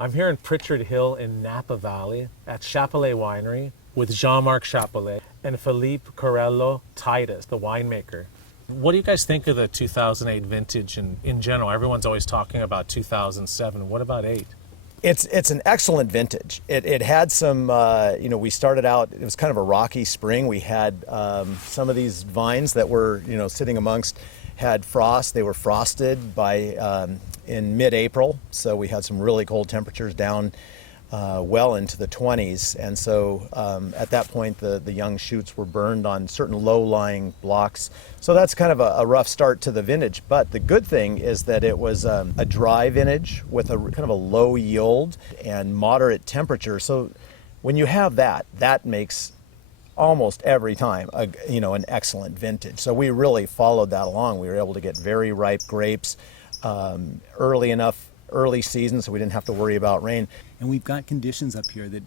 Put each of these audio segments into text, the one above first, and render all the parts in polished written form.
I'm here in Pritchard Hill in Napa Valley at Chappellet Winery with Jean-Marc Chappellet and Phillip Corallo-Titus, the winemaker. What do you guys think of the 2008 vintage in general? Everyone's always talking about 2007. What about 8? It's an excellent vintage. It had some, we started out, it was kind of a rocky spring. We had some of these vines that were, sitting amongst, had frost. They were frosted in mid-April, so we had some really cold temperatures down well into the 20s. And so at that point, the young shoots were burned on certain low-lying blocks. So that's kind of a rough start to the vintage. But the good thing is that it was a dry vintage with a kind of a low yield and moderate temperature. So when you have that, that makes almost every time an excellent vintage. So we really followed that along. We were able to get very ripe grapes early season, so we didn't have to worry about rain. And we've got conditions up here that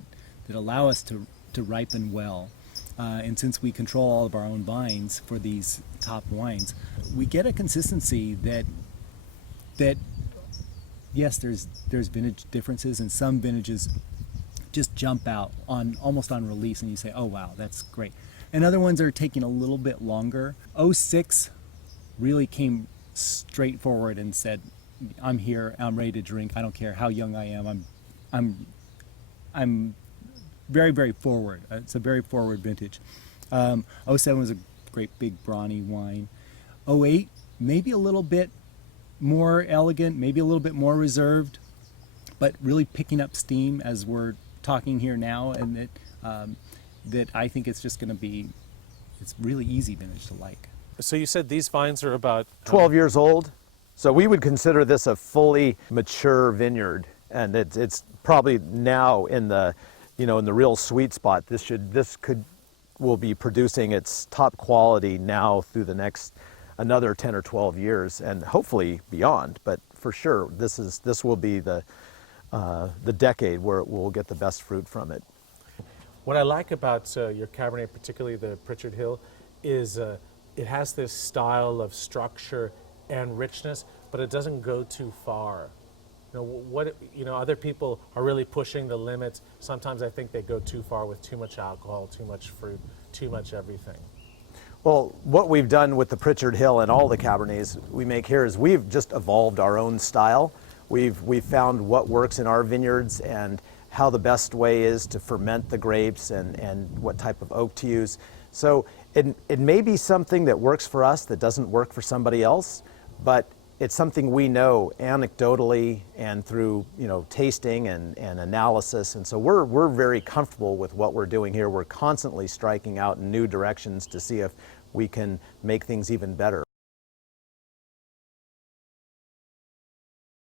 allow us to ripen well. And since we control all of our own vines for these top wines, we get a consistency that yes, there's vintage differences, and some vintages just jump out almost on release, and you say, oh wow, that's great. And other ones are taking a little bit longer. 06 really came straight forward and said, I'm here, I'm ready to drink, I don't care how young I am, I'm very, very forward. It's a very forward vintage. 07 was a great big brawny wine. 08, maybe a little bit more elegant, maybe a little bit more reserved, but really picking up steam as we're talking here now, and that I think it's just gonna be, it's really easy vintage to like. So you said these vines are about 12 years old. So we would consider this a fully mature vineyard, and it's probably now in the real sweet spot. Will be producing its top quality now through the next another 10 or 12 years, and hopefully beyond. But for sure, this will be the decade where we'll get the best fruit from it. What I like about your Cabernet, particularly the Pritchard Hill, is it has this style of structure and richness, but it doesn't go too far. Other people are really pushing the limits. Sometimes I think they go too far with too much alcohol, too much fruit, too much everything. Well, what we've done with the Pritchard Hill and all the Cabernets we make here is we've just evolved our own style. We've found what works in our vineyards and how the best way is to ferment the grapes and what type of oak to use. So it may be something that works for us that doesn't work for somebody else, but it's something we know anecdotally and through tasting and analysis, and so we're very comfortable with what we're doing here. We're constantly striking out in new directions to see if we can make things even better.